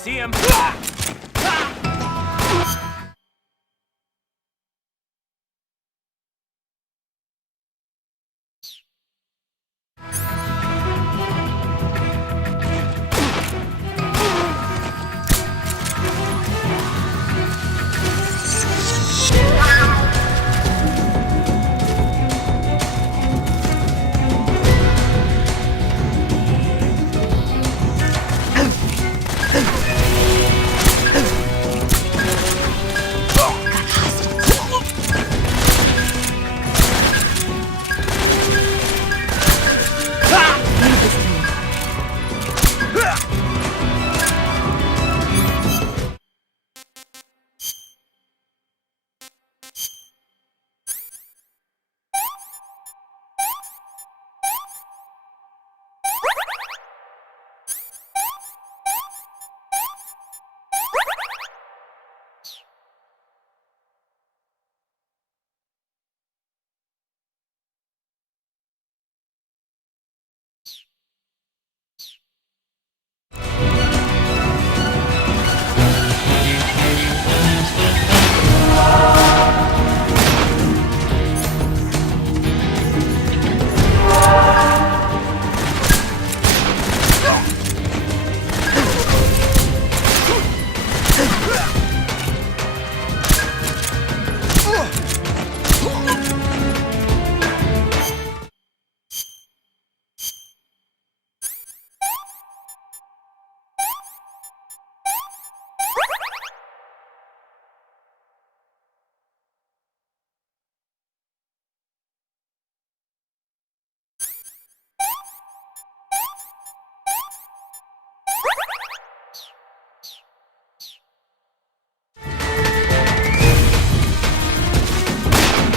see him.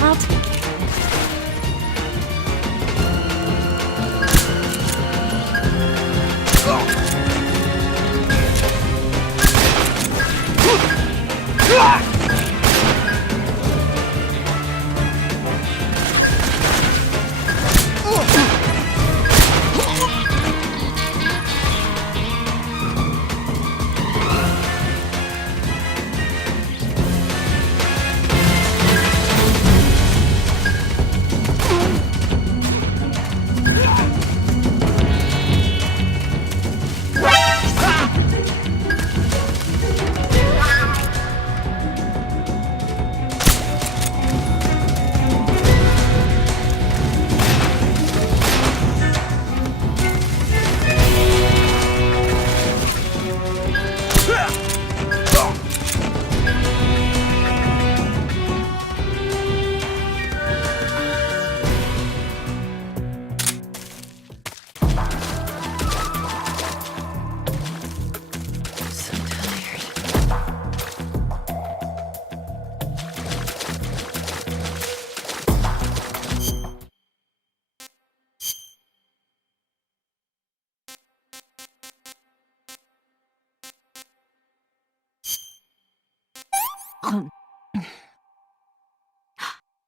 I'll take care of it. So tired.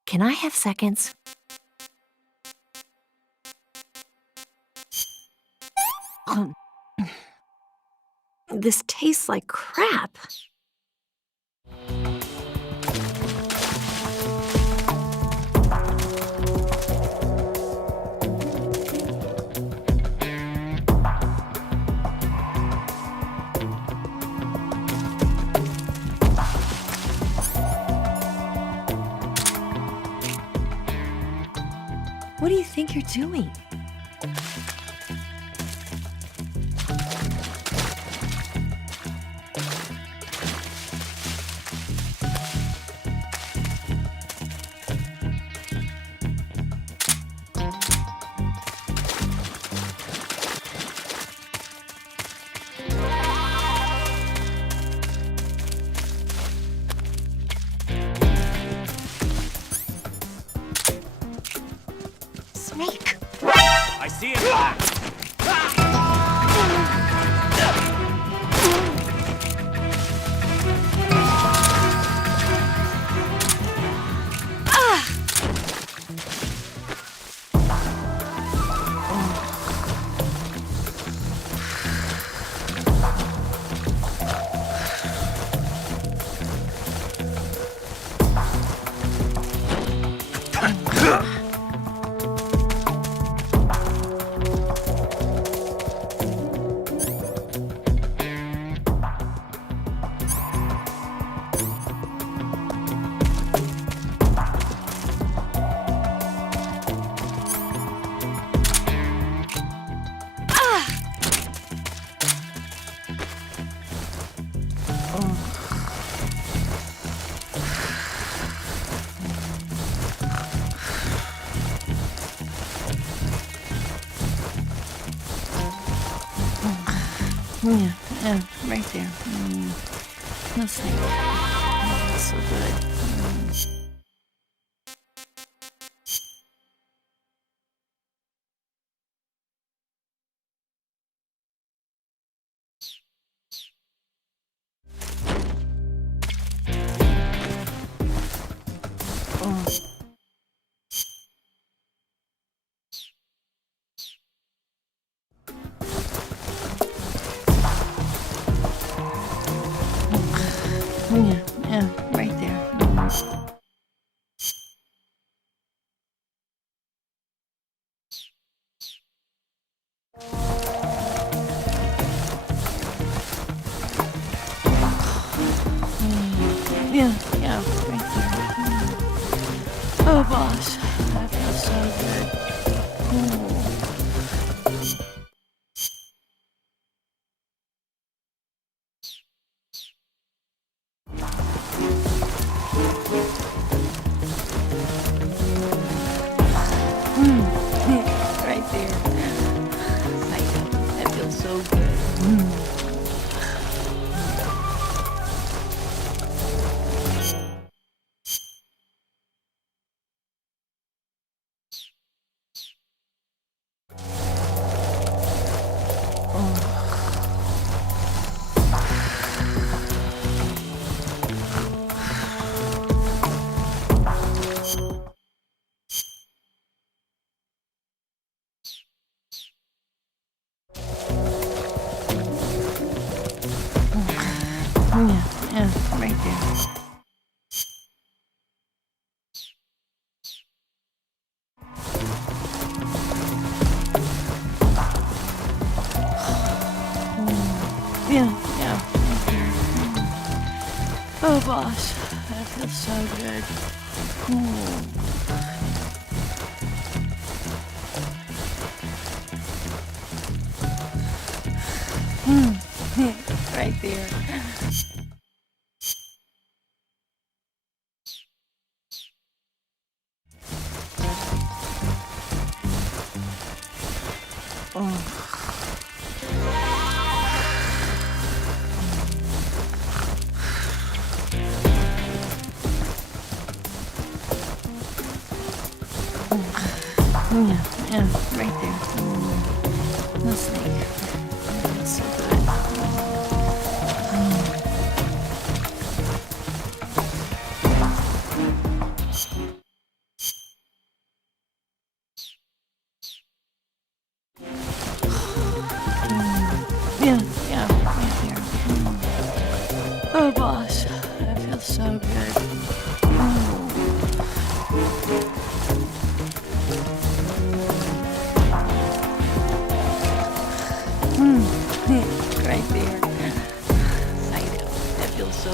Can I have seconds? This tastes like crap. What do you think you're doing? Snake! I see him. Yeah, yeah, right there. No snake. That's so good. Oh. Yeah, yeah, right there. Yeah, yeah, right there. Oh, boss, that feels so good. Right there. That feels so good. Yeah, yeah, right there. Yeah, yeah, right there. Oh, boss, that feels so good. Right there. Yeah, yeah, right there. No snake. That's so good. Yeah, yeah, right there. Oh, boss, that feels so good. Right there. I know. That feels so.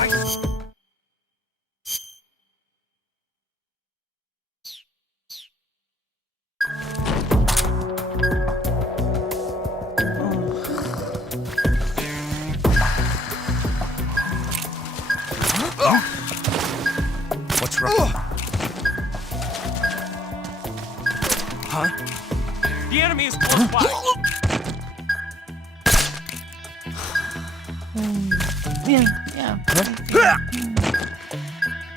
I What's wrong? Huh? The enemy is close by. Yeah, yeah. Right there.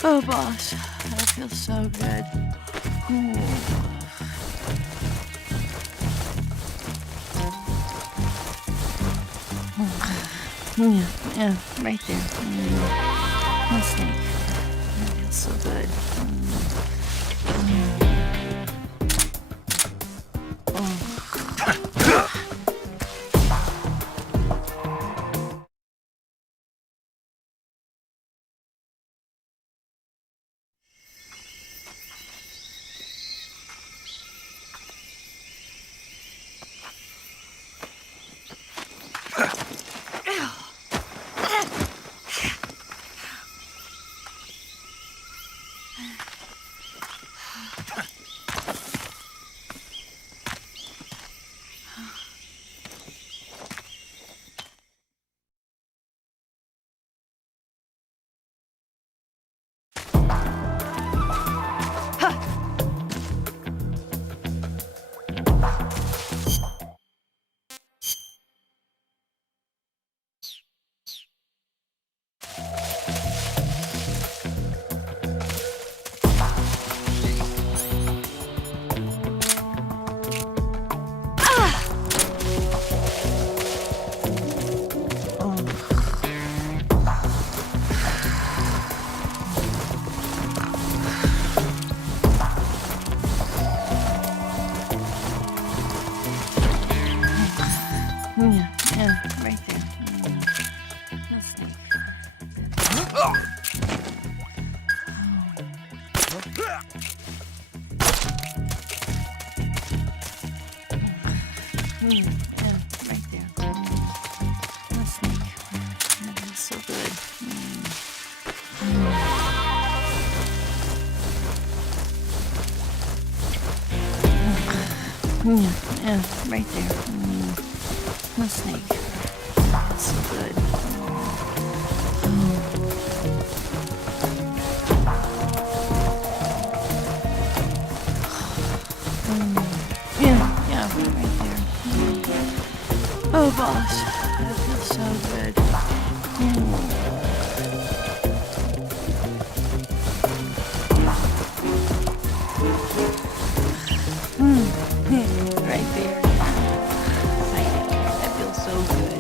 Oh, boss, that feels so good. Yeah, yeah, right there. No snake. That feels so good. Yeah, right there. A snake. That feels so good. Yeah, right there. A snake. That feels so good. Yeah, right there. Oh gosh, that feels so good. Right there. That feels so good.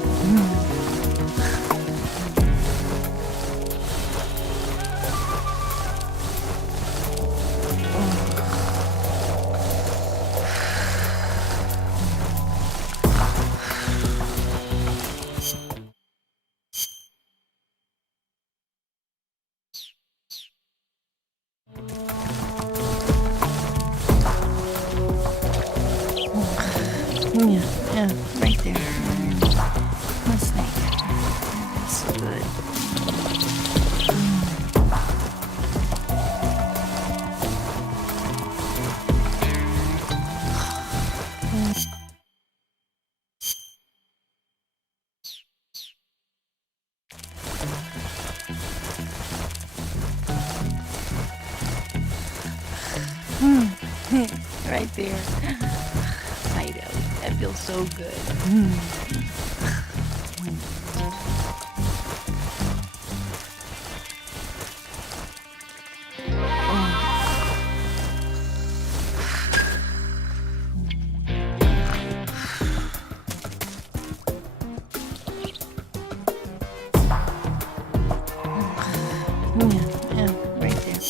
Yeah, right there. A snake. That feels so good. Right there. I know. That feels so good. Yeah, right there.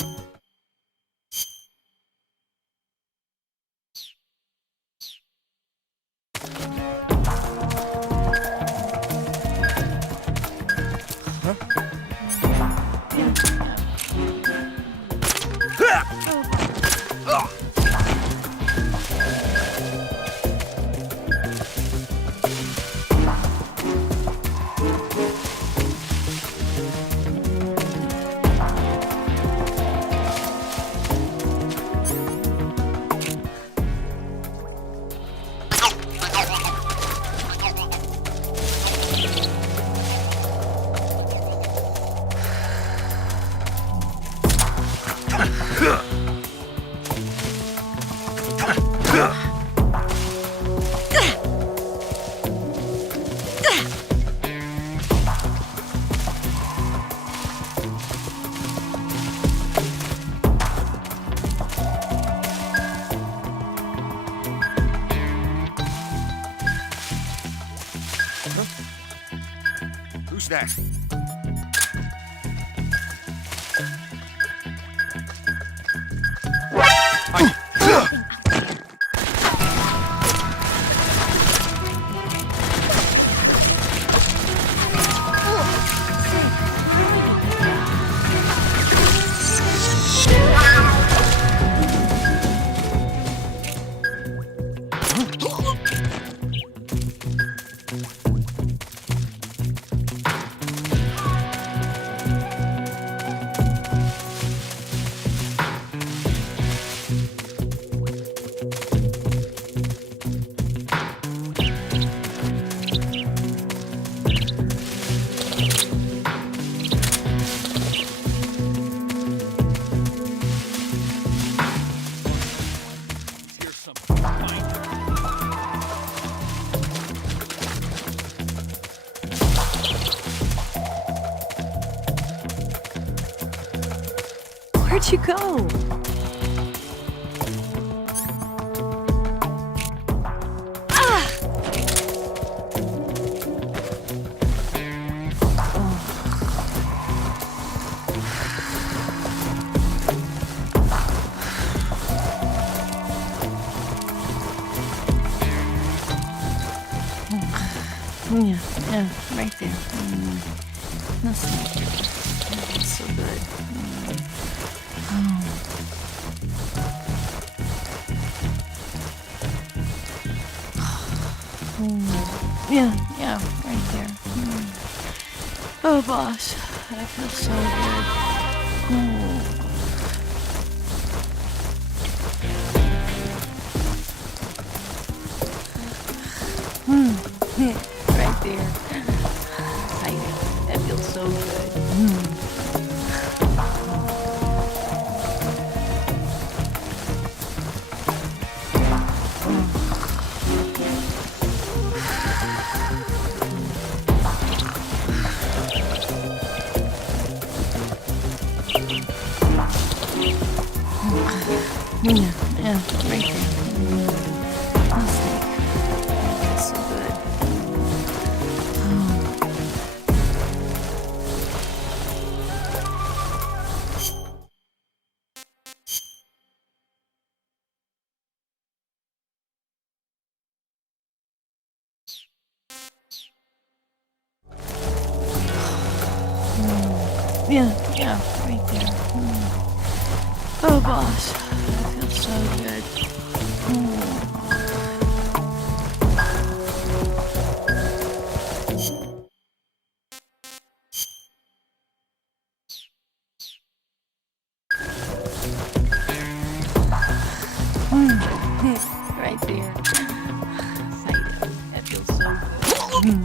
Who's that? Here's some. Where'd you go? Yeah, right there. No snake. That feels so good. Yeah, right there. Oh, boss, that feels so good. Right there. That feels so good. Yeah, right there. Oh, snake. That's so good. Yeah, right there. Oh, boss, that feels so good. Right there. That feels so good.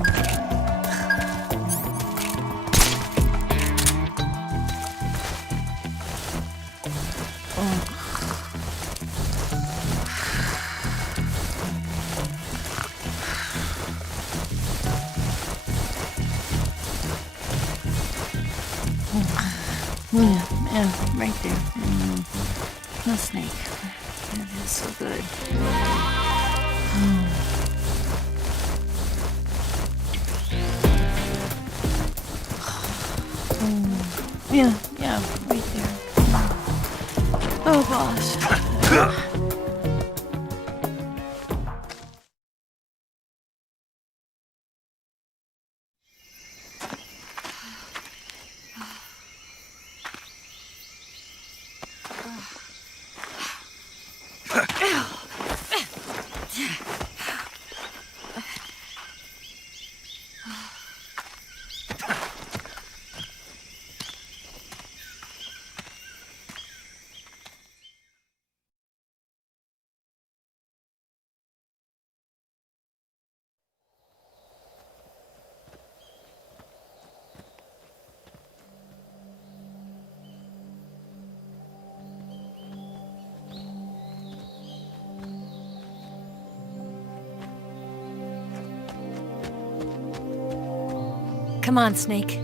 Yeah, right there. No snake. That is so good. Yeah, right there. Oh, boss. Come on, Snake.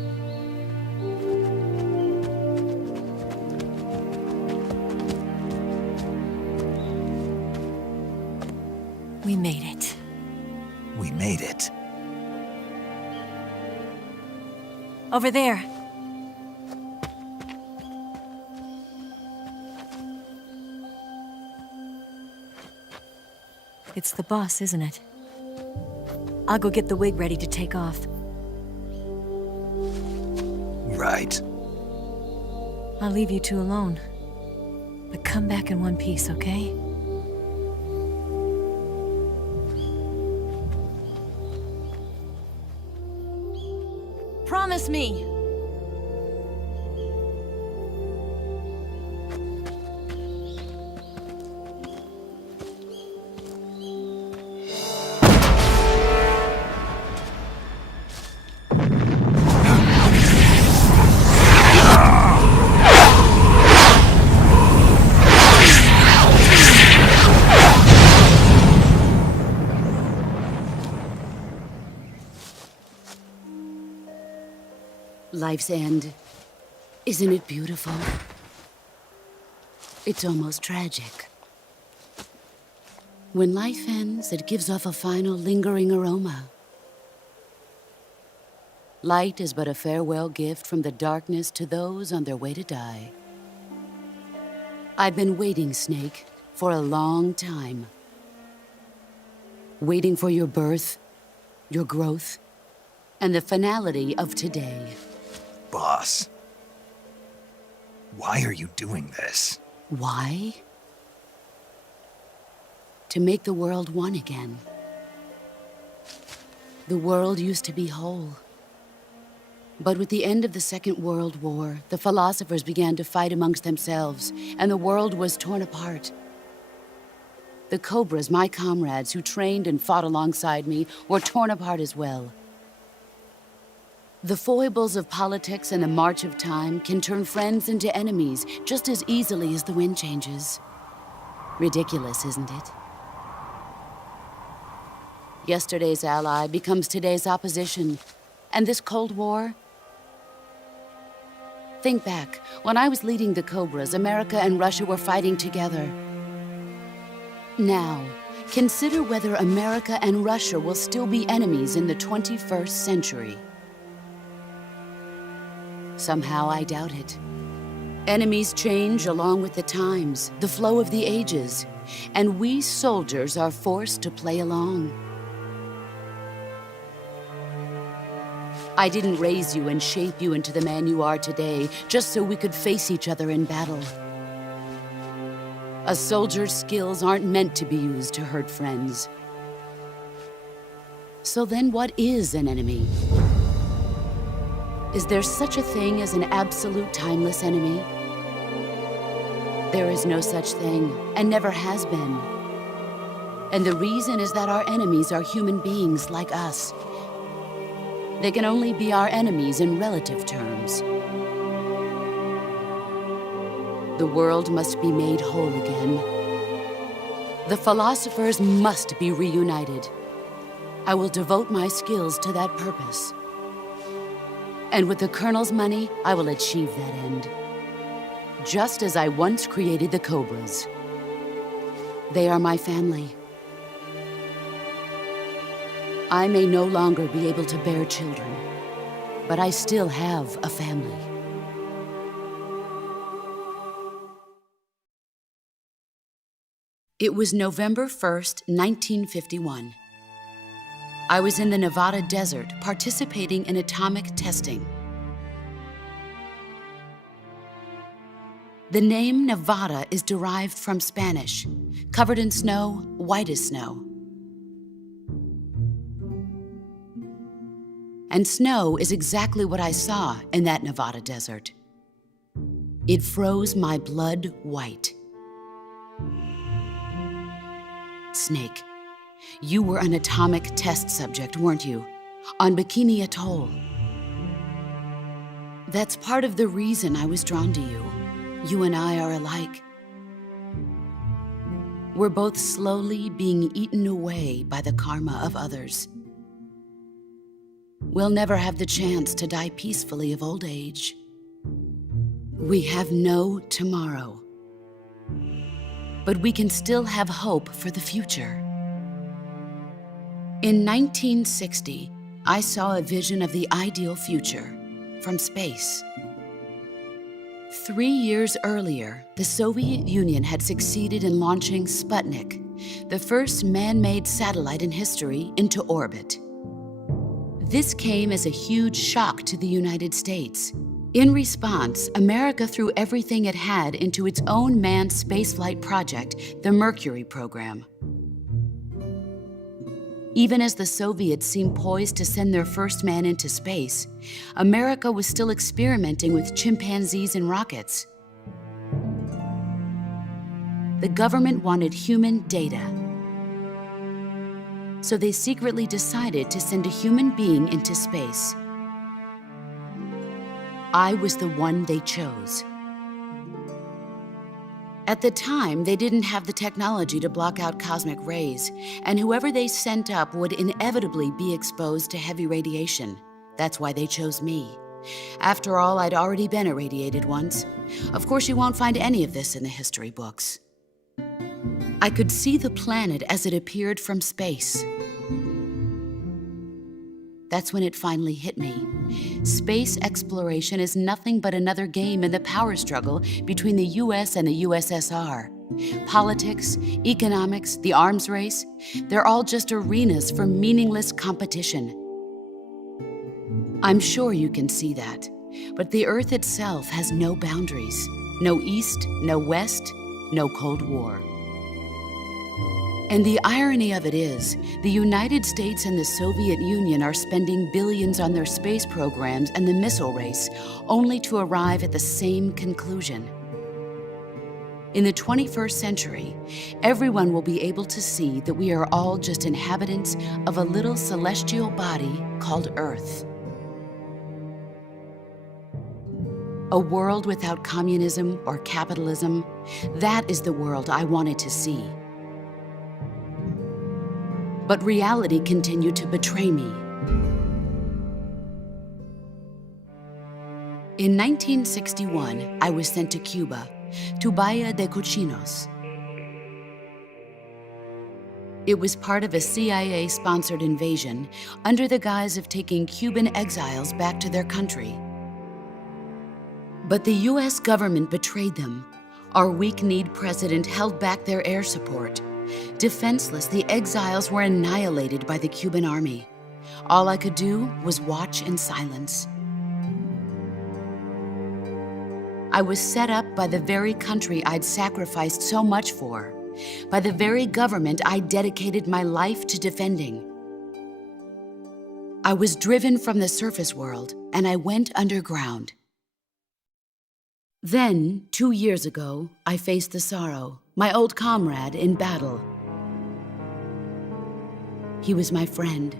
We made it. We made it. Over there. It's the boss, isn't it? I'll go get the wig ready to take off. Right. I'll leave you two alone. But come back in one piece, okay? Promise me! Life's end. Isn't it beautiful? It's almost tragic. When life ends, it gives off a final lingering aroma. Light is but a farewell gift from the darkness to those on their way to die. I've been waiting, Snake, for a long time. Waiting for your birth, your growth, and the finality of today. Boss. Why are you doing this? Why? To make the world one again. The world used to be whole. But with the end of the Second World War, the philosophers began to fight amongst themselves, and the world was torn apart. The Cobras, my comrades who trained and fought alongside me, were torn apart as well. The foibles of politics and the march of time can turn friends into enemies just as easily as the wind changes. Ridiculous, isn't it? Yesterday's ally becomes today's opposition. And this Cold War? Think back. When I was leading the Cobras, America and Russia were fighting together. Now, consider whether America and Russia will still be enemies in the 21st century. Somehow I doubt it. Enemies change along with the times, the flow of the ages, and we soldiers are forced to play along. I didn't raise you and shape you into the man you are today just so we could face each other in battle. A soldier's skills aren't meant to be used to hurt friends. So then what is an enemy? Is there such a thing as an absolute timeless enemy? There is no such thing, and never has been. And the reason is that our enemies are human beings like us. They can only be our enemies in relative terms. The world must be made whole again. The philosophers must be reunited. I will devote my skills to that purpose. And with the Colonel's money, I will achieve that end. Just as I once created the Cobras. They are my family. I may no longer be able to bear children, but I still have a family. It was November 1st, 1951. I was in the Nevada desert participating in atomic testing. The name Nevada is derived from Spanish, covered in snow, white as snow. And snow is exactly what I saw in that Nevada desert. It froze my blood white. Snake, you were an atomic test subject, weren't you? On Bikini Atoll. That's part of the reason I was drawn to you. You and I are alike. We're both slowly being eaten away by the karma of others. We'll never have the chance to die peacefully of old age. We have no tomorrow. But we can still have hope for the future. In 1960, I saw a vision of the ideal future from space. 3 years earlier, the Soviet Union had succeeded in launching Sputnik, the first man-made satellite in history, into orbit. This came as a huge shock to the United States. In response, America threw everything it had into its own manned spaceflight project, the Mercury program. Even as the Soviets seemed poised to send their first man into space, America was still experimenting with chimpanzees and rockets. The government wanted human data. So they secretly decided to send a human being into space. I was the one they chose. At the time, they didn't have the technology to block out cosmic rays, and whoever they sent up would inevitably be exposed to heavy radiation. That's why they chose me. After all, I'd already been irradiated once. Of course, you won't find any of this in the history books. I could see the planet as it appeared from space. That's when it finally hit me. Space exploration is nothing but another game in the power struggle between the US and the USSR. Politics, economics, the arms race, they're all just arenas for meaningless competition. I'm sure you can see that, but the Earth itself has no boundaries. No East, no West, no Cold War. And the irony of it is, the United States and the Soviet Union are spending billions on their space programs and the missile race, only to arrive at the same conclusion. In the 21st century, everyone will be able to see that we are all just inhabitants of a little celestial body called Earth. A world without communism or capitalism, that is the world I wanted to see. But reality continued to betray me. In 1961, I was sent to Cuba, to Bahia de Cochinos. It was part of a CIA-sponsored invasion under the guise of taking Cuban exiles back to their country. But the US government betrayed them. Our weak-kneed president held back their air support. Defenseless, the exiles were annihilated by the Cuban army. All I could do was watch in silence. I was set up by the very country I'd sacrificed so much for, by the very government I dedicated my life to defending. I was driven from the surface world, and I went underground. Then, 2 years ago, I faced the Sorrow, my old comrade in battle. He was my friend.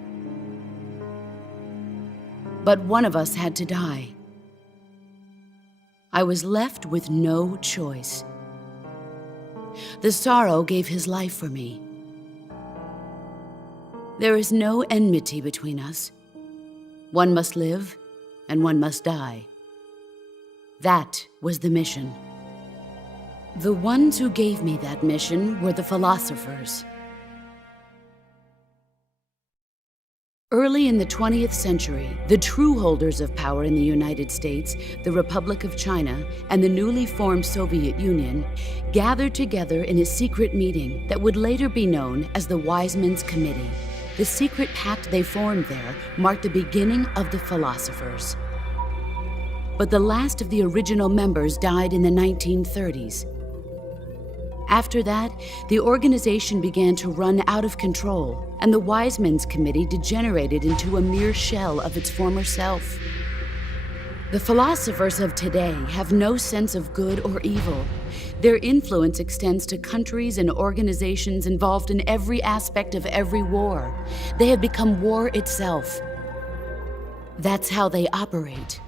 But one of us had to die. I was left with no choice. The Sorrow gave his life for me. There is no enmity between us. One must live, and one must die. That was the mission. The ones who gave me that mission were the philosophers. Early in the 20th century, the true holders of power in the United States, the Republic of China, and the newly formed Soviet Union gathered together in a secret meeting that would later be known as the Wiseman's Committee. The secret pact they formed there marked the beginning of the philosophers. But the last of the original members died in the 1930s. After that, the organization began to run out of control, and the Wiseman's Committee degenerated into a mere shell of its former self. The philosophers of today have no sense of good or evil. Their influence extends to countries and organizations involved in every aspect of every war. They have become war itself. That's how they operate.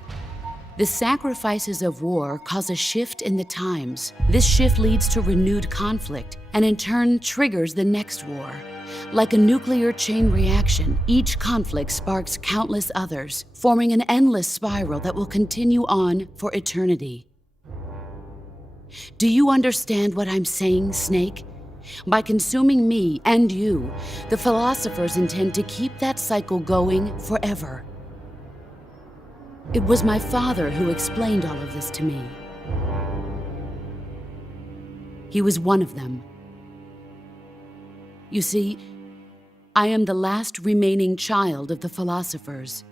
The sacrifices of war cause a shift in the times. This shift leads to renewed conflict, and in turn triggers the next war. Like a nuclear chain reaction, each conflict sparks countless others, forming an endless spiral that will continue on for eternity. Do you understand what I'm saying, Snake? By consuming me and you, the philosophers intend to keep that cycle going forever. It was my father who explained all of this to me. He was one of them. You see, I am the last remaining child of the philosophers.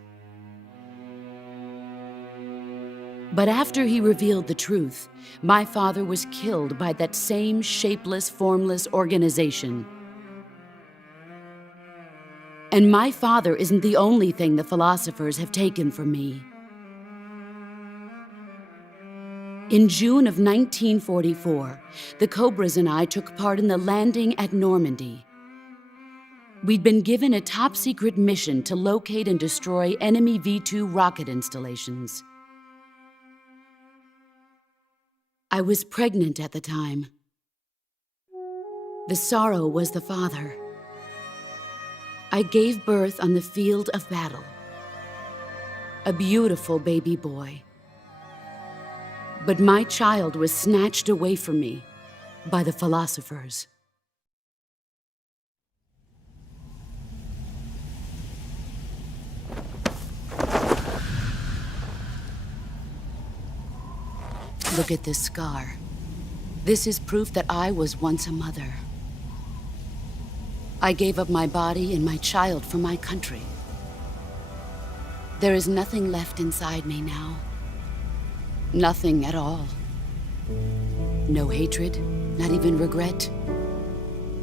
But after he revealed the truth, my father was killed by that same shapeless, formless organization. And my father isn't the only thing the philosophers have taken from me. In June of 1944, the Cobras and I took part in the landing at Normandy. We'd been given a top-secret mission to locate and destroy enemy V-2 rocket installations. I was pregnant at the time. The Sorrow was the father. I gave birth on the field of battle. A beautiful baby boy. But my child was snatched away from me by the philosophers. Look at this scar. This is proof that I was once a mother. I gave up my body and my child for my country. There is nothing left inside me now. Nothing at all. No hatred, not even regret.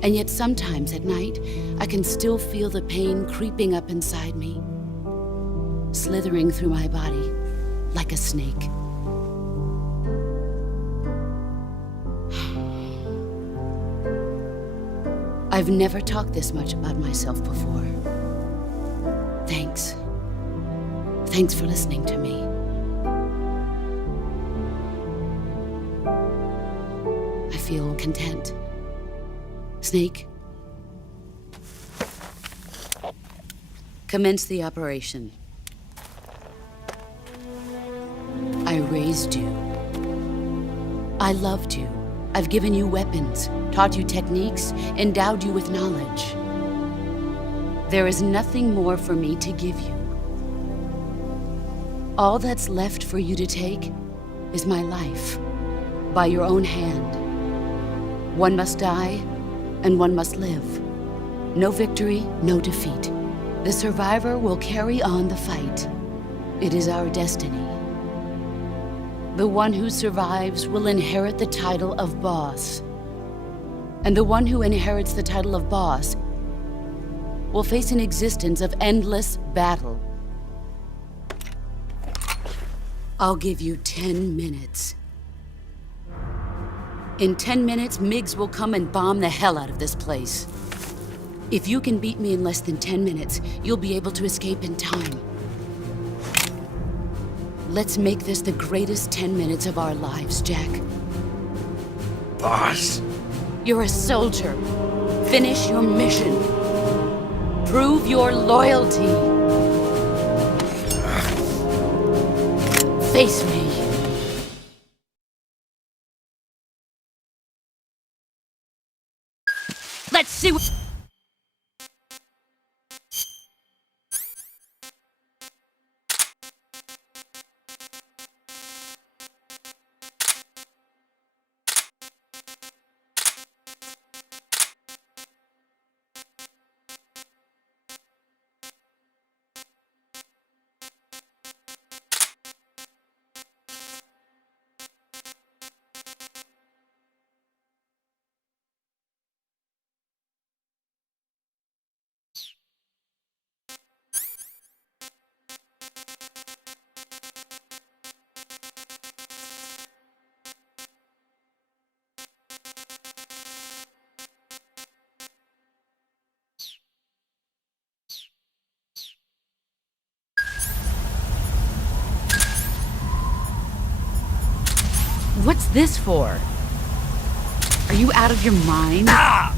And yet sometimes at night, I can still feel the pain creeping up inside me, slithering through my body like a snake. I've never talked this much about myself before. Thanks. Thanks for listening to me. I feel content. Snake, commence the operation. I raised you. I loved you. I've given you weapons, taught you techniques, endowed you with knowledge. There is nothing more for me to give you. All that's left for you to take is my life, by your own hand. One must die, and one must live. No victory, no defeat. The survivor will carry on the fight. It is our destiny. The one who survives will inherit the title of boss. And the one who inherits the title of boss will face an existence of endless battle. I'll give you 10 minutes. In 10 minutes, Miggs will come and bomb the hell out of this place. If you can beat me in less than 10 minutes, you'll be able to escape in time. Let's make this the greatest 10 minutes of our lives, Jack. Boss. You're a soldier. Finish your mission. Prove your loyalty. Face me. Let's see what... What's this for? Are you out of your mind? Ah!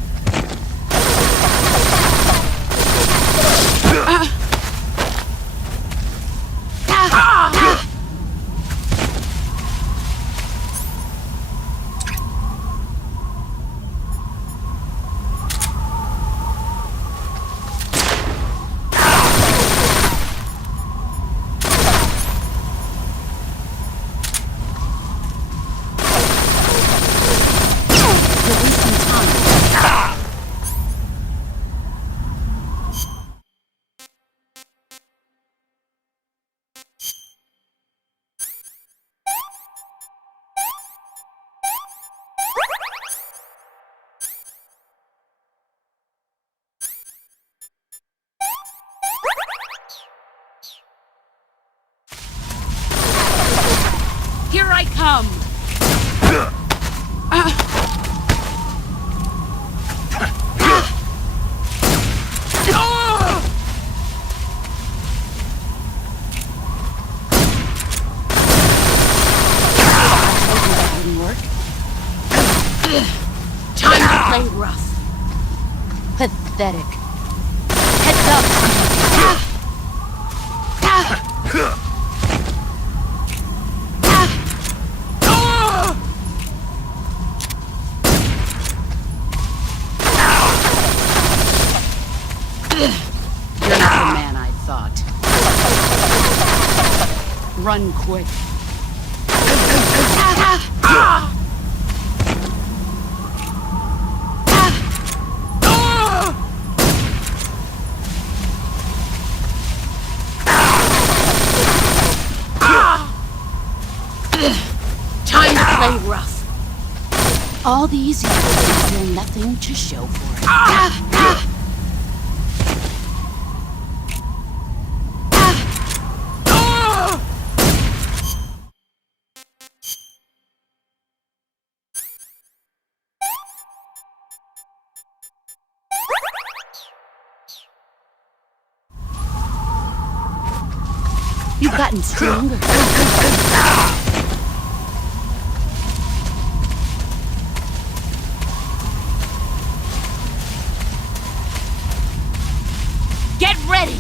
Here I come! Time to play rough. Pathetic. Heads up! You're not the man I thought. Run quick. Time to play rough. All these years and still nothing to show for it. You've gotten stronger. Get ready!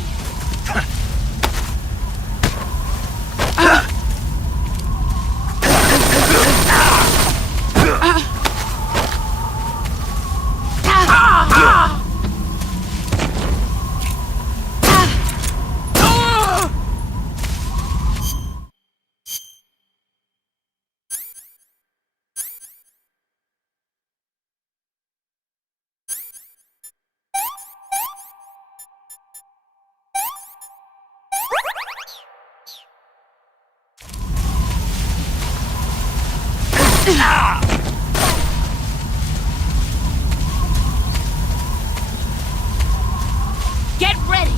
Get ready!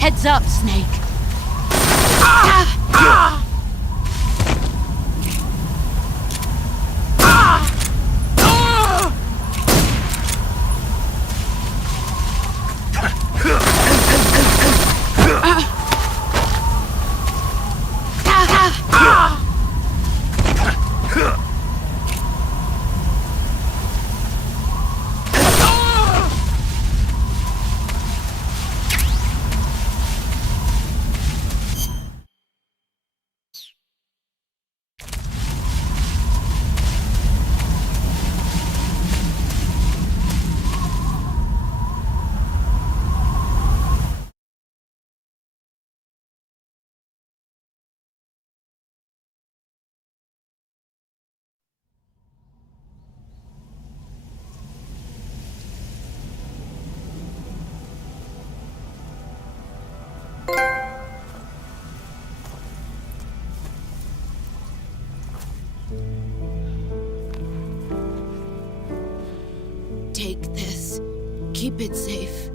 Heads up, Snake. Take this. Keep it safe.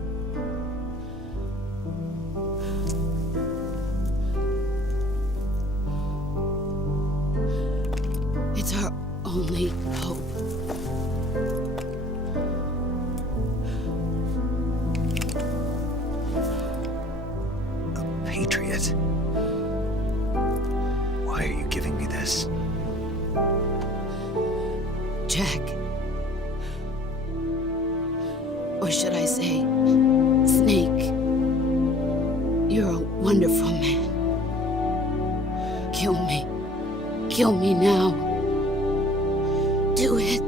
It's our only hope. A patriot? Why are you giving me this? Jack. Or should I say, Snake? You're a wonderful man. Kill me. Kill me now. Do it.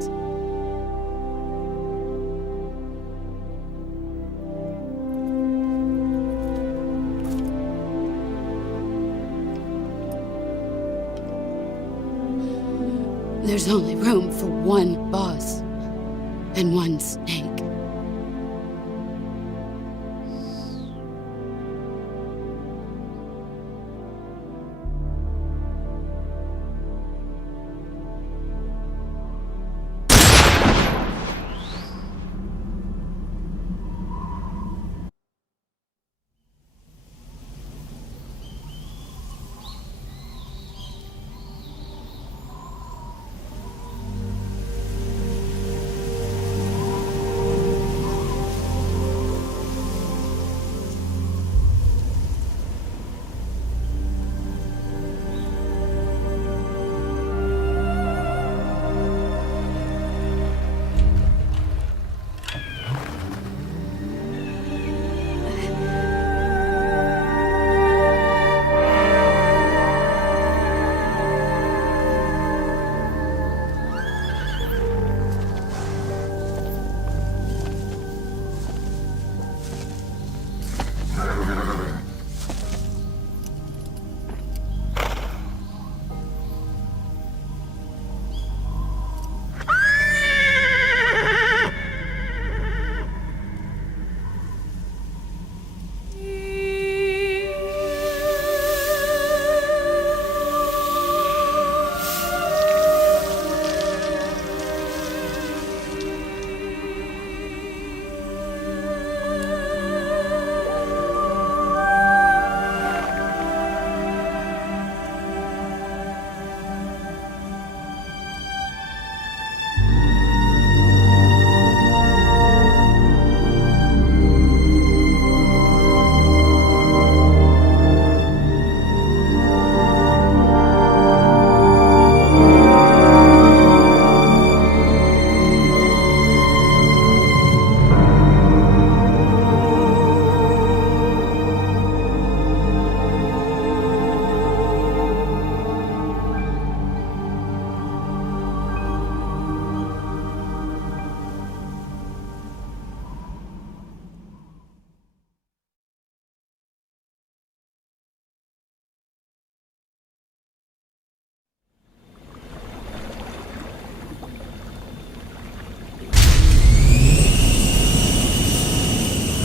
There's only room for one boss and one Snake.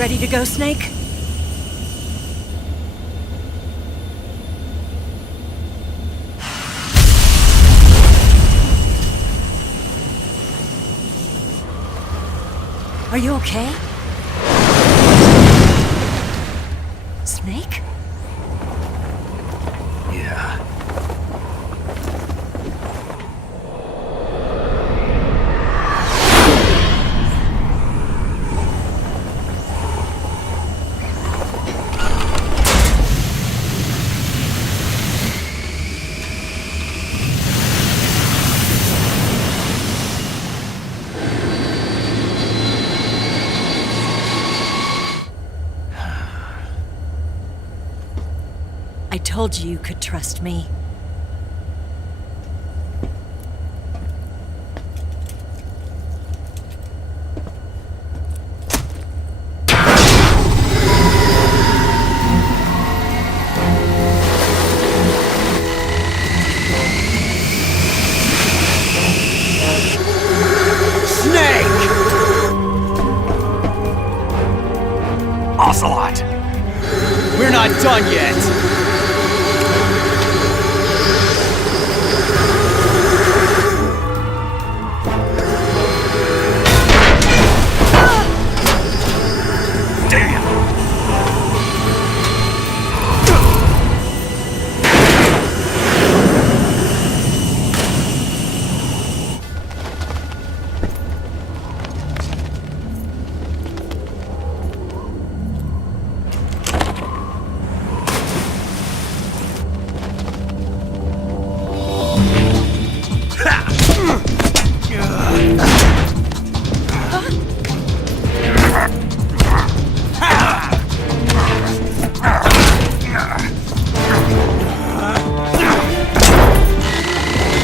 Ready to go, Snake? Are you okay? Snake? Yeah. I told you you could trust me. Snake! Ocelot! We're not done yet!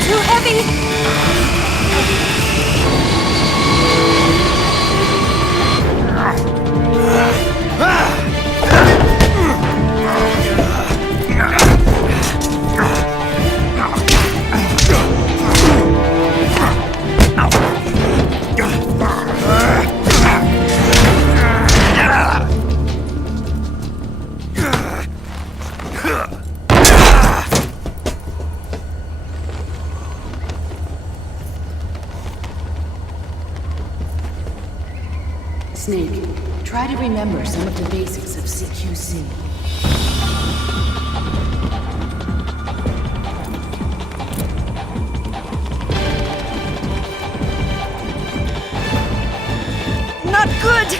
Too heavy! Snake, try to remember some of the basics of CQC. Not good!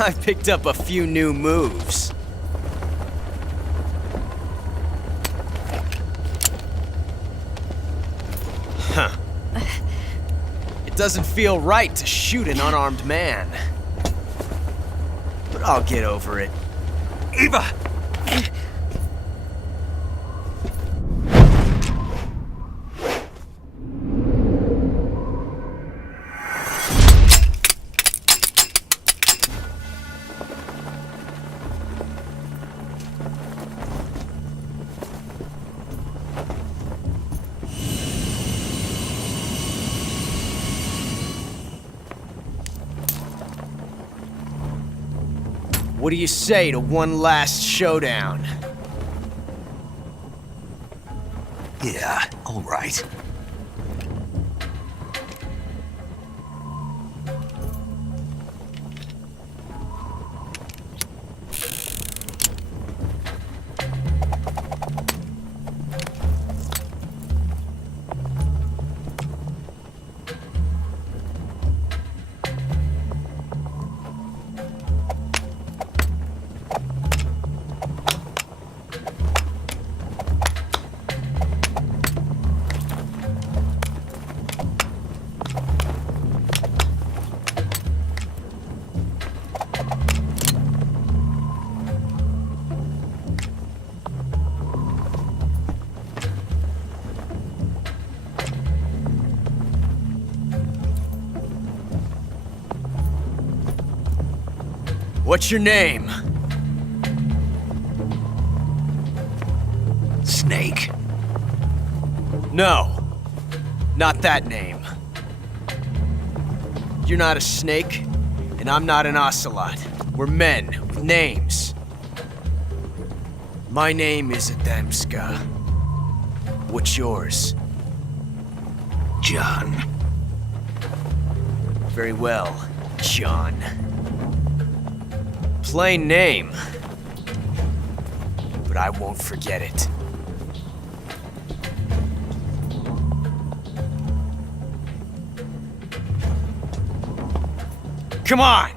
I've picked up a few new moves. Huh. It doesn't feel right to shoot an unarmed man. But I'll get over it. Eva! What do you say to one last showdown? Yeah, all right. What's your name? Snake. No. Not that name. You're not a snake, and I'm not an ocelot. We're men with names. My name is Adamska. What's yours? John. Very well, John. Plain name. But I won't forget it. Come on!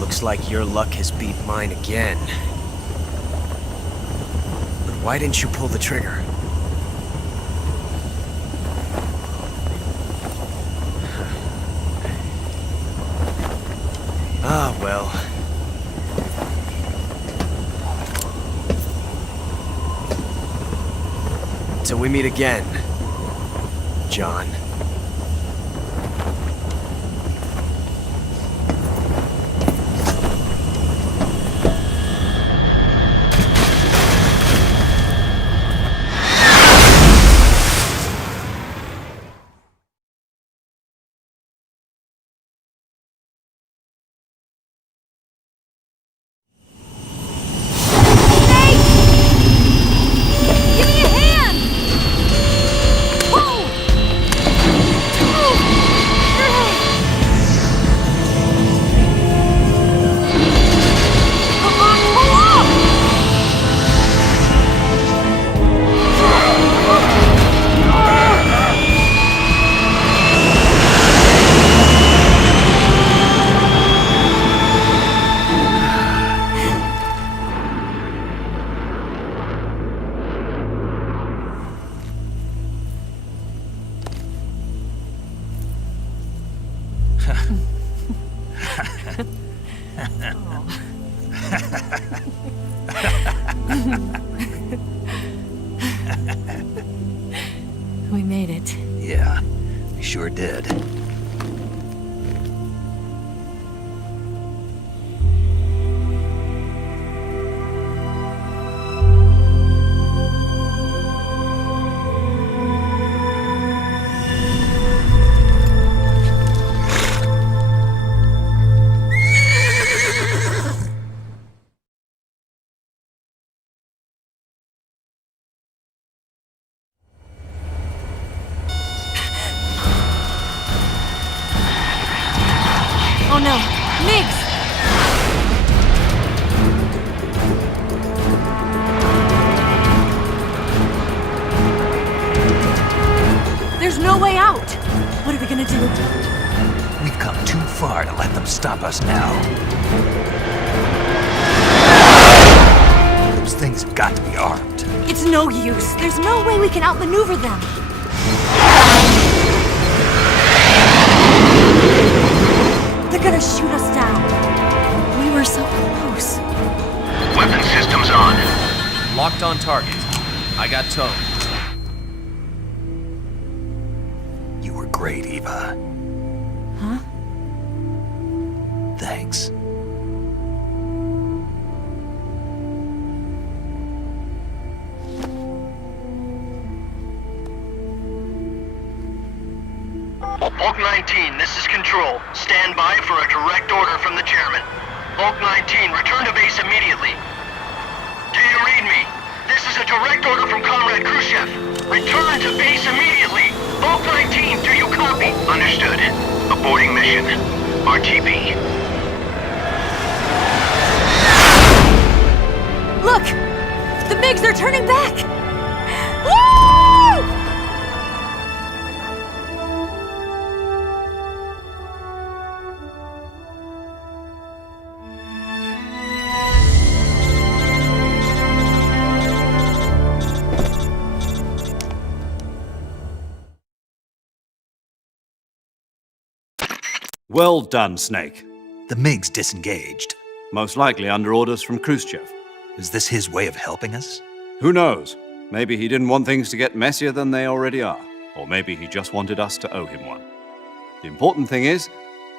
Looks like your luck has beat mine again. But why didn't you pull the trigger? Ah, well. Till we meet again, John. We made it. Yeah, we sure did. Oh no! Migs! There's no way out! What are we gonna do? We've come too far to let them stop us now. Those things have got to be armed. It's no use. There's no way we can outmaneuver them. They're gonna shoot us down. We were so close. Weapon systems on. Locked on target. I got towed. You were great, Eva. Huh? Thanks. Bulk 19, this is Control. Stand by for a direct order from the chairman. Bulk 19, return to base immediately. Do you read me? This is a direct order from Comrade Khrushchev. Return to base immediately. Bulk 19, do you copy? Understood. Aborting mission. RTB. Look! The MiGs are turning back! Woo! Well done, Snake. The MiGs disengaged. Most likely under orders from Khrushchev. Is this his way of helping us? Who knows? Maybe he didn't want things to get messier than they already are. Or maybe he just wanted us to owe him one. The important thing is,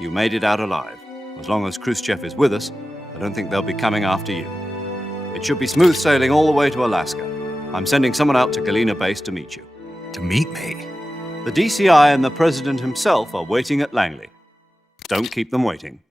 you made it out alive. As long as Khrushchev is with us, I don't think they'll be coming after you. It should be smooth sailing all the way to Alaska. I'm sending someone out to Galena Base to meet you. To meet me? The DCI and the President himself are waiting at Langley. Don't keep them waiting.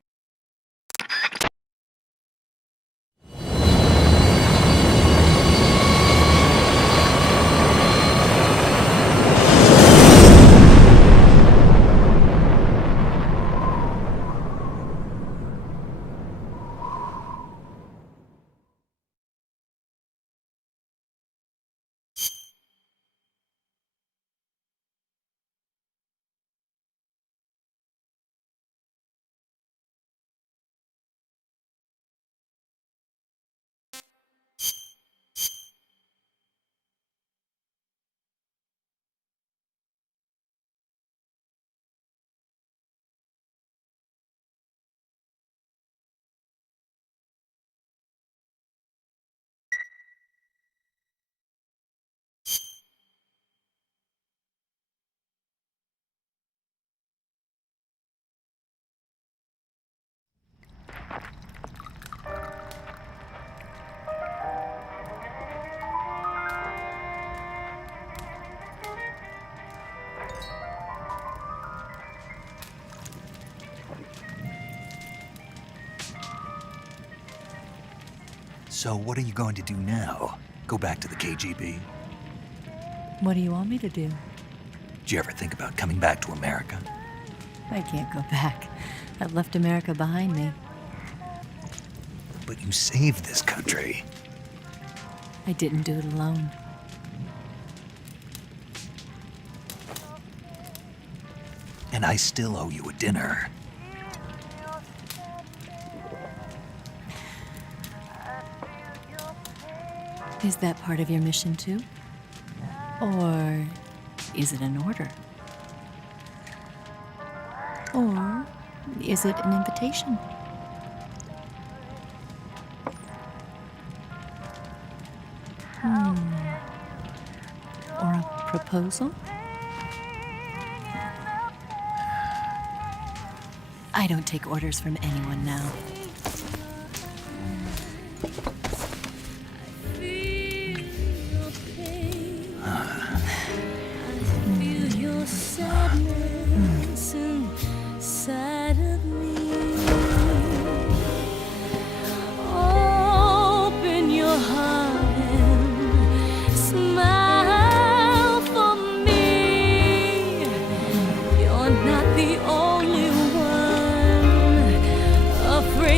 So what are you going to do now? Go back to the KGB? What do you want me to do? Did you ever think about coming back to America? I can't go back. I've left America behind me. But you saved this country. I didn't do it alone. And I still owe you a dinner. Is that part of your mission too? Or is it an order? Or is it an invitation? Or a proposal? I don't take orders from anyone now. Afraid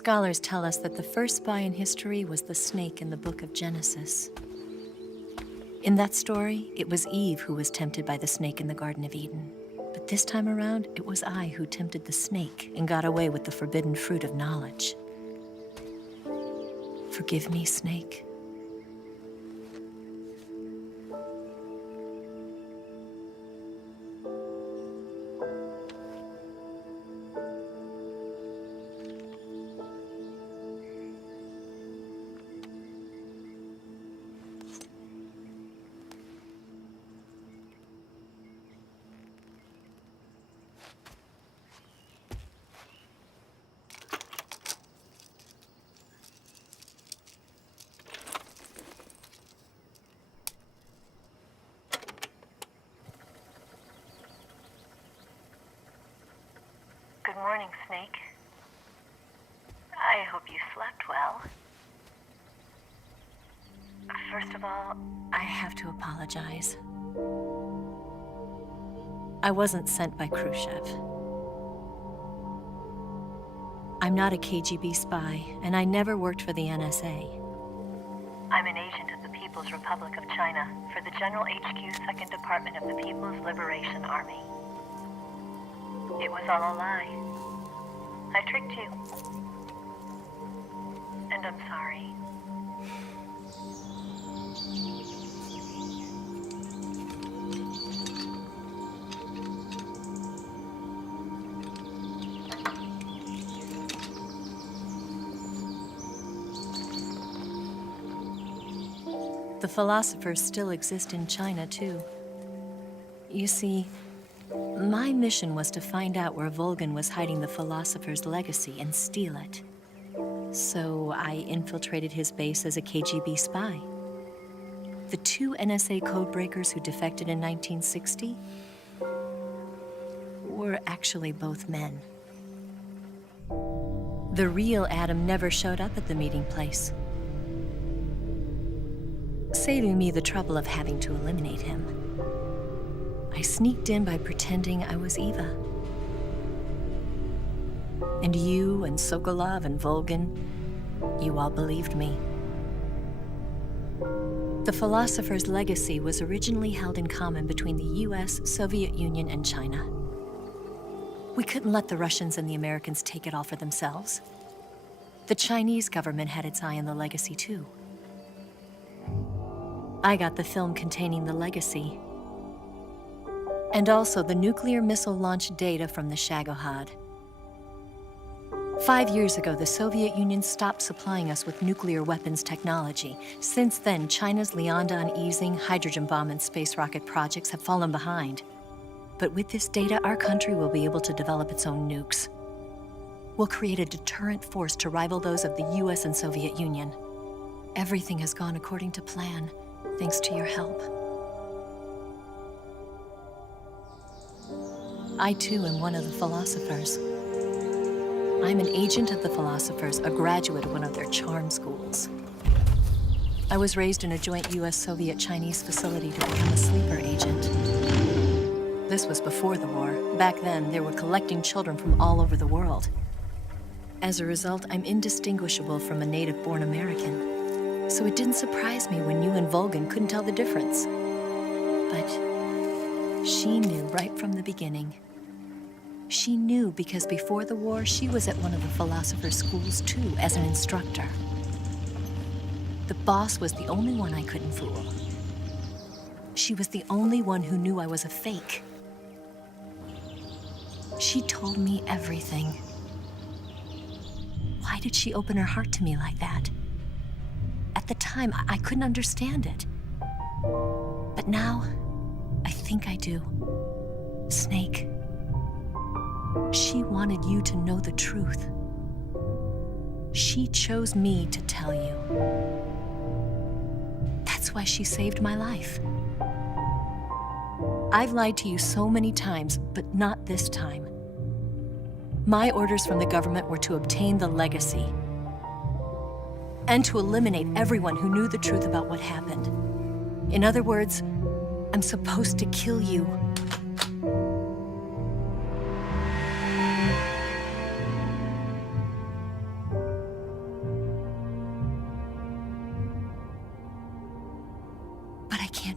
Scholars tell us that the first spy in history was the snake in the book of Genesis. In that story, it was Eve who was tempted by the snake in the Garden of Eden. But this time around, it was I who tempted the snake and got away with the forbidden fruit of knowledge. Forgive me, snake. Good morning, Snake. I hope you slept well. First of all, I have to apologize. I wasn't sent by Khrushchev. I'm not a KGB spy, and I never worked for the NSA. I'm an agent of the People's Republic of China for the General HQ 2nd Department of the People's Liberation Army. It was all a lie. I tricked you. And I'm sorry. The philosophers still exist in China, too. You see, my mission was to find out where Volgin was hiding the philosopher's legacy and steal it. So I infiltrated his base as a KGB spy. The 2 NSA codebreakers who defected in 1960 were actually both men. The real Adam never showed up at the meeting place, saving me the trouble of having to eliminate him. I sneaked in by pretending I was Eva. And you and Sokolov and Volgin, you all believed me. The philosopher's legacy was originally held in common between the US, Soviet Union, and China. We couldn't let the Russians and the Americans take it all for themselves. The Chinese government had its eye on the legacy, too. I got the film containing the legacy, and also the nuclear missile launch data from the Shagohod. 5 years ago, the Soviet Union stopped supplying us with nuclear weapons technology. Since then, China's Liaodong easing, hydrogen bomb, and space rocket projects have fallen behind. But with this data, our country will be able to develop its own nukes. We'll create a deterrent force to rival those of the US and Soviet Union. Everything has gone according to plan, thanks to your help. I, too, am one of the philosophers. I'm an agent of the philosophers, a graduate of one of their charm schools. I was raised in a joint US-Soviet-Chinese facility to become a sleeper agent. This was before the war. Back then, they were collecting children from all over the world. As a result, I'm indistinguishable from a native-born American. So it didn't surprise me when you and Volgin couldn't tell the difference. But she knew right from the beginning. She knew because before the war, she was at one of the philosopher's schools too, as an instructor. The boss was the only one I couldn't fool. She was the only one who knew I was a fake. She told me everything. Why did she open her heart to me like that? At the time, I couldn't understand it. But now, I think I do. Snake. She wanted you to know the truth. She chose me to tell you. That's why she saved my life. I've lied to you so many times, but not this time. My orders from the government were to obtain the legacy and to eliminate everyone who knew the truth about what happened. In other words, I'm supposed to kill you.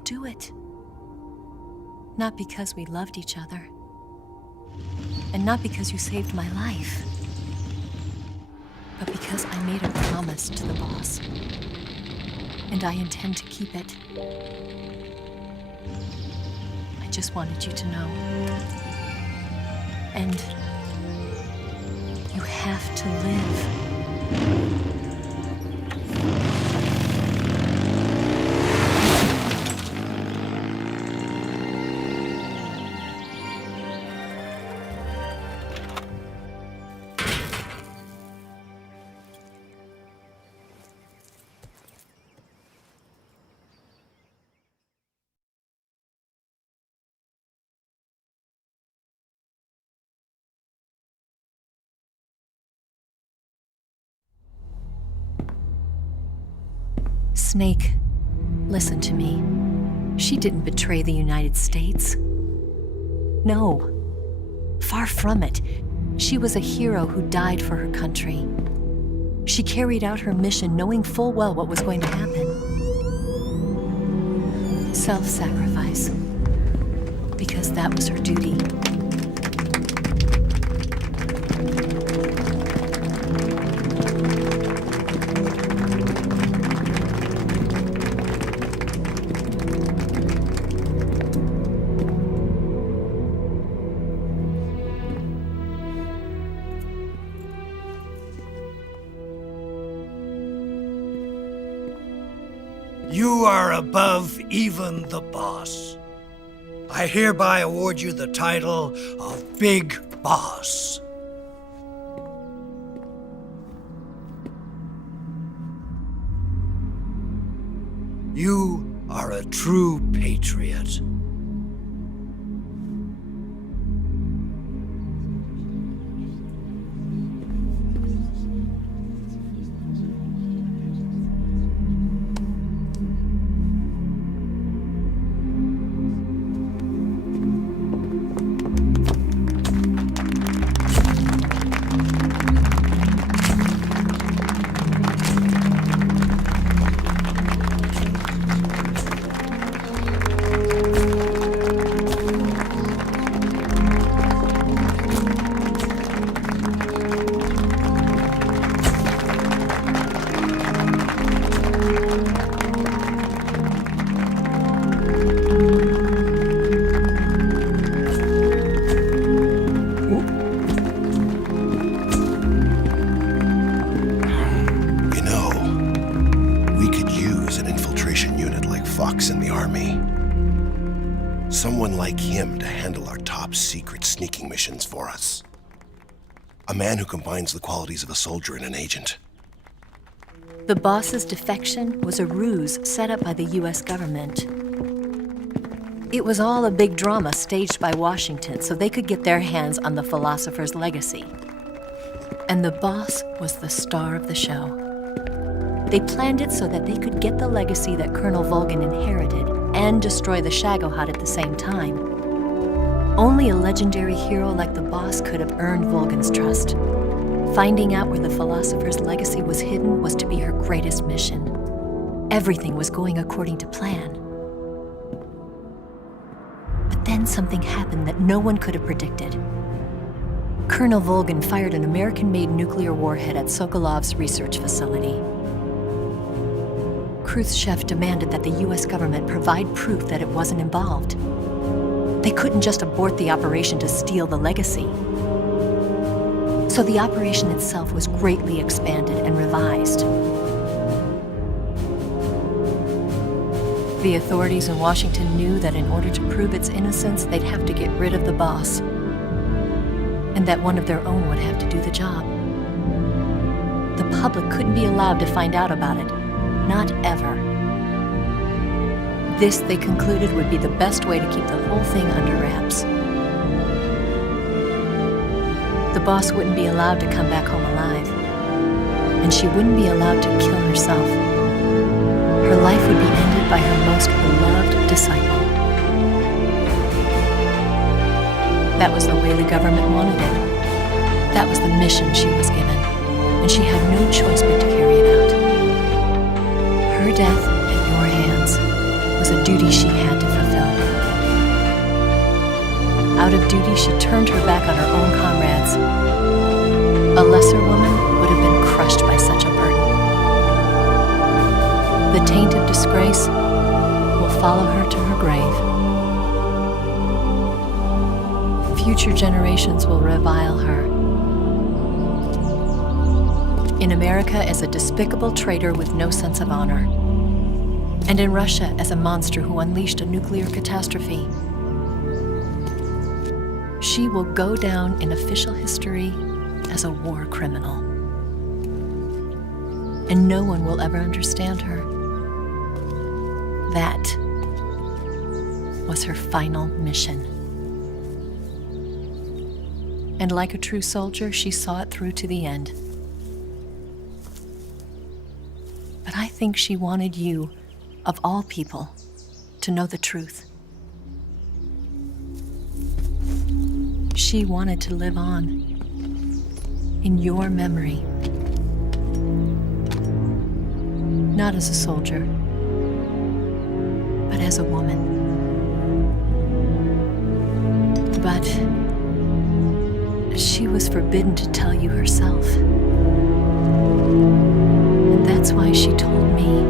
would do it. Not because we loved each other. And not because you saved my life. But because I made a promise to the boss. And I intend to keep it. I just wanted you to know. And you have to live. Snake, listen to me. She didn't betray the United States. No. Far from it. She was a hero who died for her country. She carried out her mission knowing full well what was going to happen. Self-sacrifice. Because that was her duty. You are above even the boss. I hereby award you the title of Big Boss. You are a true patriot. Someone like him to handle our top secret sneaking missions for us. A man who combines the qualities of a soldier and an agent. The boss's defection was a ruse set up by the US government. It was all a big drama staged by Washington so they could get their hands on the philosopher's legacy. And the boss was the star of the show. They planned it so that they could get the legacy that Colonel Volgin inherited and destroy the Shagohod at the same time. Only a legendary hero like the boss could have earned Volgin's trust. Finding out where the philosopher's legacy was hidden was to be her greatest mission. Everything was going according to plan. But then something happened that no one could have predicted. Colonel Volgin fired an American-made nuclear warhead at Sokolov's research facility. Khrushchev demanded that the US government provide proof that it wasn't involved. They couldn't just abort the operation to steal the legacy. So the operation itself was greatly expanded and revised. The authorities in Washington knew that in order to prove its innocence, they'd have to get rid of the boss, and that one of their own would have to do the job. The public couldn't be allowed to find out about it. Not ever. This, they concluded, would be the best way to keep the whole thing under wraps. The boss wouldn't be allowed to come back home alive, and she wouldn't be allowed to kill herself. Her life would be ended by her most beloved disciple. That was the way the government wanted it. That was the mission she was given, and she had no choice but to carry it out. Her death at your hands was a duty she had. attack on her own comrades. A lesser woman would have been crushed by such a burden. The taint of disgrace will follow her to her grave. Future generations will revile her. In America as a despicable traitor with no sense of honor. And in Russia as a monster who unleashed a nuclear catastrophe. She will go down in official history as a war criminal. And no one will ever understand her. That was her final mission. And like a true soldier, she saw it through to the end. But I think she wanted you, of all people, to know the truth. She wanted to live on in your memory. Not as a soldier, but as a woman. But she was forbidden to tell you herself. And that's why she told me.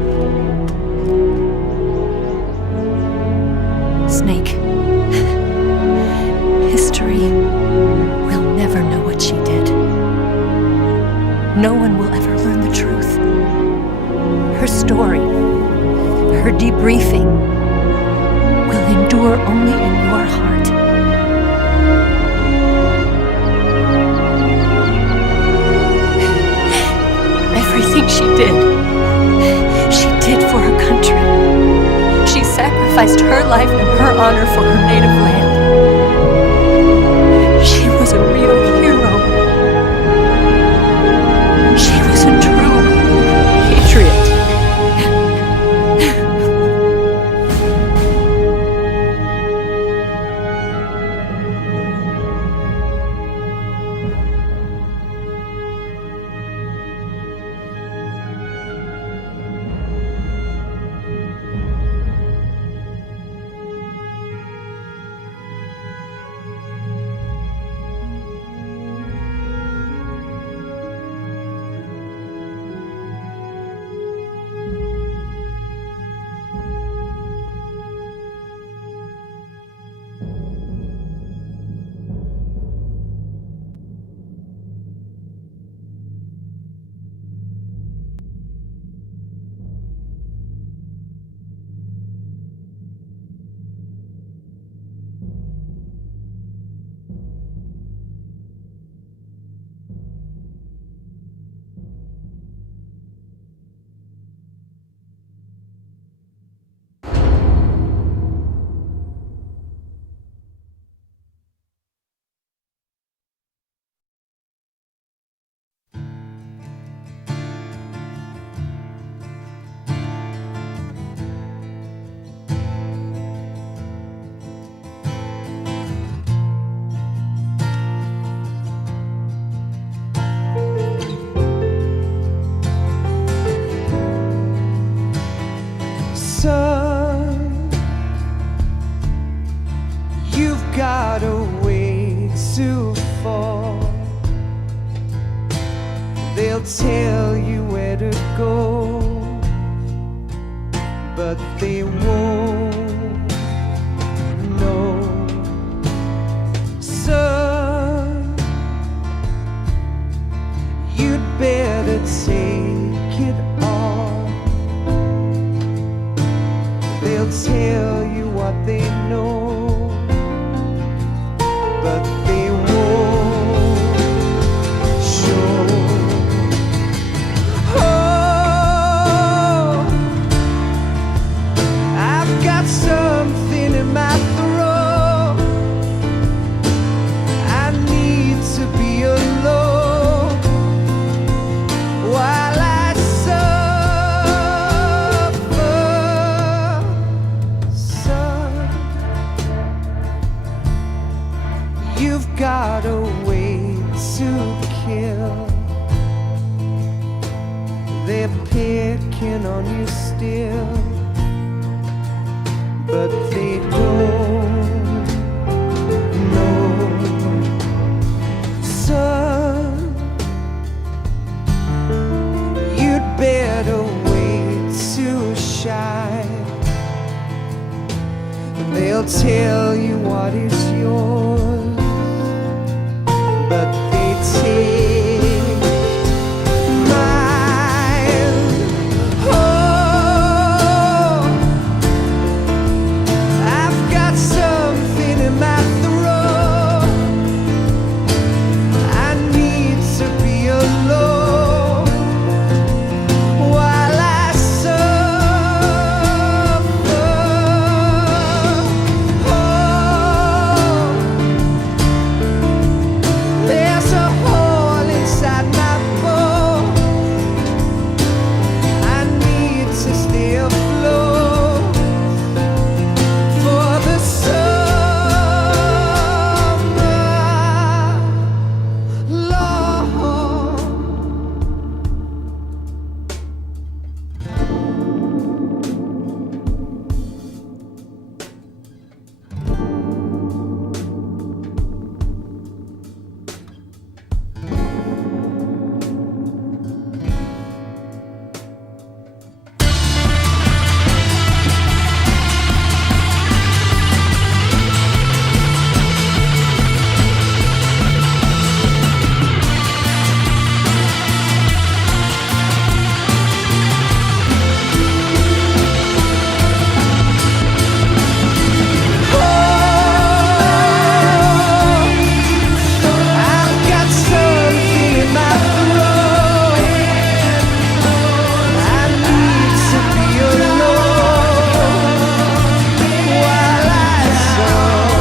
Snake, history will never know what she did. No one will ever learn the truth. Her story, her debriefing, will endure only in your heart. Everything she did for her country. She sacrificed her life and her honor for her native land. She was a real hero. She was a true patriot. They'll tell you where to go, but they won't know. Son, you'd better take it all. They'll tell you what they know, but they won't show. Oh, I've got something in my throat. I need to be alone while I suffer. Son, you've got a way to kill. They're picking on you still, but they don't know. better wait to shine. They'll tell you what is yours, but they take mine. Oh, I've got something in my throat. I need to be alone while I suffer. Oh, there's a hole inside my bones. I need to stay afloat for the summer, Lord. I've got something in my throat. I need to be alone while I suffer.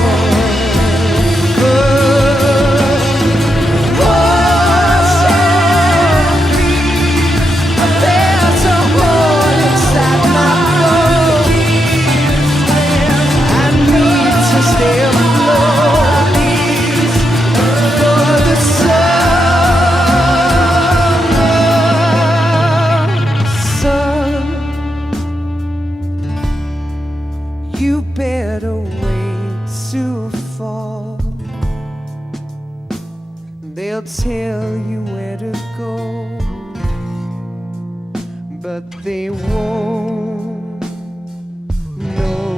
There's a hole inside my bones. I need to stay afloat for the summer sun. You better wait to fall. They'll tell you where to go, but they won't know.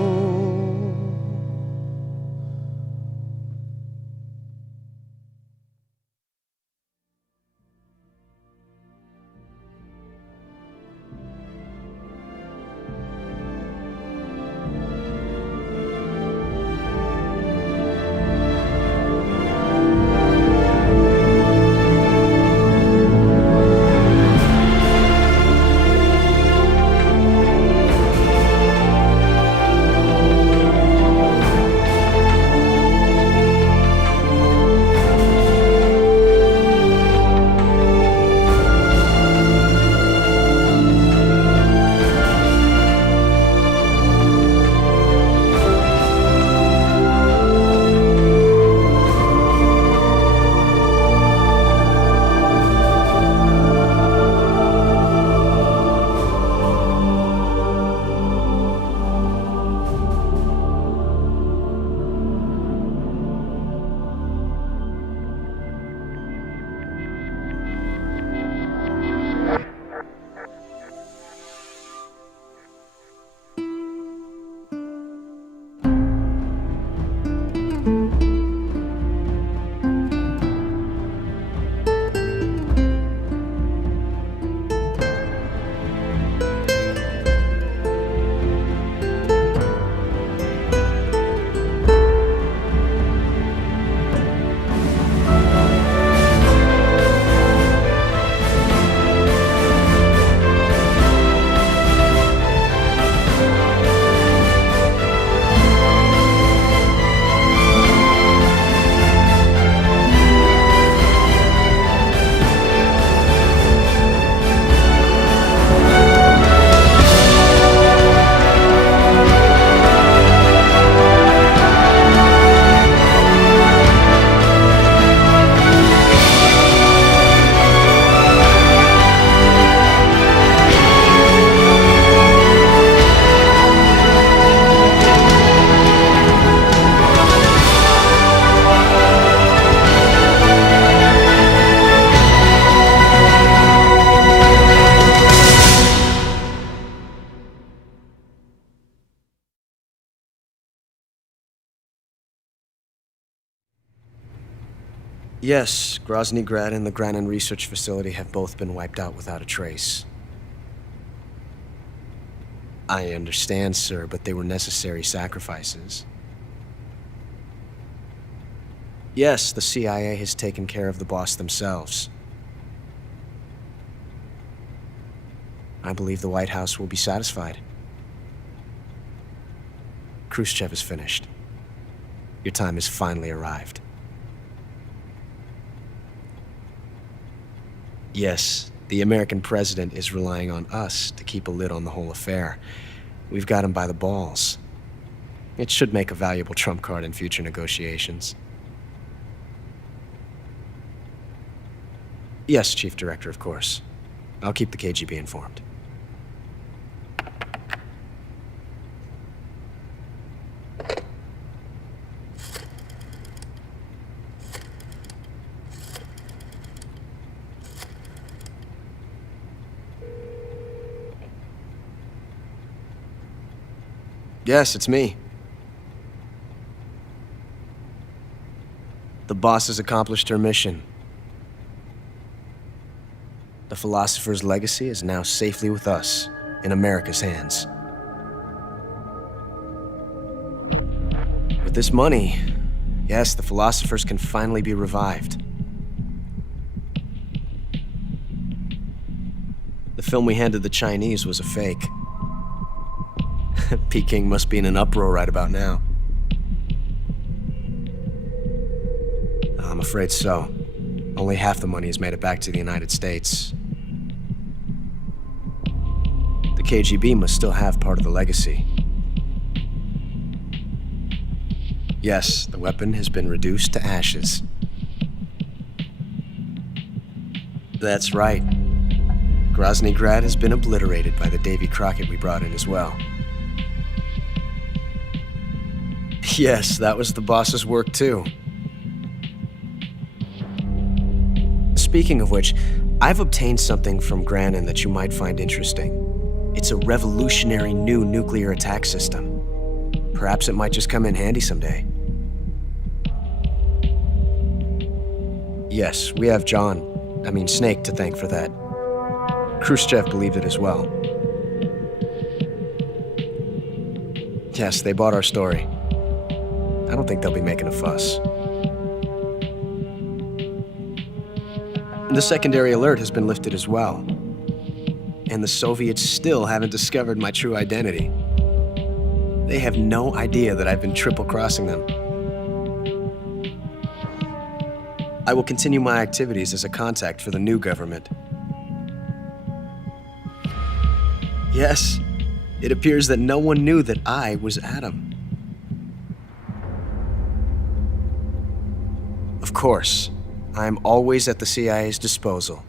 Yes, Grozny Grad and the Granin Research Facility have both been wiped out without a trace. I understand, sir, but they were necessary sacrifices. Yes, the CIA has taken care of the boss themselves. I believe the White House will be satisfied. Khrushchev is finished. Your time has finally arrived. Yes, the American president is relying on us to keep a lid on the whole affair. We've got him by the balls. It should make a valuable trump card in future negotiations. Yes, Chief Director, of course. I'll keep the KGB informed. Yes, it's me. The boss has accomplished her mission. The philosopher's legacy is now safely with us, in America's hands. With this money, yes, the philosophers can finally be revived. The film we handed the Chinese was a fake. Peking must be in an uproar right about now. I'm afraid so. Only half the money has made it back to the United States. The KGB must still have part of the legacy. Yes, the weapon has been reduced to ashes. That's right. Grozny Grad has been obliterated by the Davy Crockett we brought in as well. Yes, that was the boss's work too. Speaking of which, I've obtained something from Granin that you might find interesting. It's a revolutionary new nuclear attack system. Perhaps it might just come in handy someday. Yes, we have Snake to thank for that. Khrushchev believed it as well. Yes, they bought our story. I don't think they'll be making a fuss. The secondary alert has been lifted as well. And the Soviets still haven't discovered my true identity. They have no idea that I've been triple-crossing them. I will continue my activities as a contact for the new government. Yes, it appears that no one knew that I was Adam. Of course, I'm always at the CIA's disposal,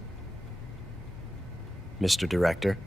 Mr. Director.